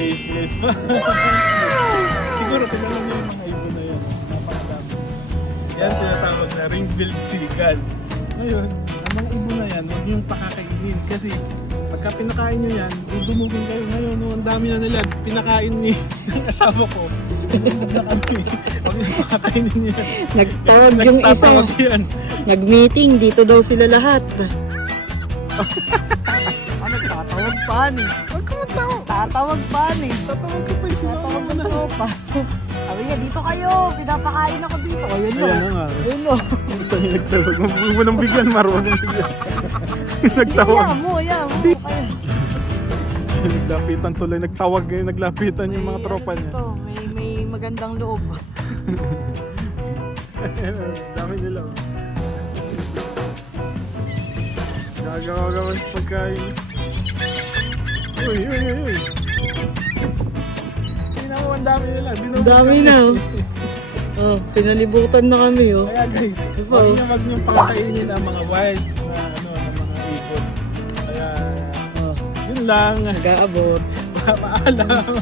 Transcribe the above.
Tasteless pa. Siguro kilala mo yung mga ibon na yun. Napakadami. Yan tinatawag na ring-billed seagull. Ngayon, ang mga ibon na yan, huwag niyong pakakainin. Kasi pagka pinakain nyo yan, dumugin kayo. Ngayon, ang dami na nila. Pinakain ni ng asawa ko. Dumugin na kami. Huwag niyong pakakainin yan. Nagtawag yung isa. Nagtatawag yan. Nag-meeting, dito daw sila lahat. Ano, tatawag pa ni? Huwag ka magtawag. Tatawag pa ni? Tatawag ka pa yung Tatawag sinawag na na. pa. Sabi niya, dito kayo, pinapakain ako dito. Ayun no. Ayan na nga. Ayun no. Ito yung nagtawag. Huwag mo nang bigyan, Mar. Huwag mo bigyan. Nagtawag. Yan mo. Kayo. Naglapitan tuloy. Nagtawag ngayon. Naglapitan yung mga tropa niya. Ito, may magandang loob. Dami nila. Oh. Gagawa sa pagkain. Uy. Tingnan mo, ang dami nila. Ang dami na, oh. Oh, pinalibutan na kami oh. Kaya guys, wag niyong pakakainin ang mga wild na ng mga ibon. Kaya Oh, yun lang. nag-aabot. Paalam.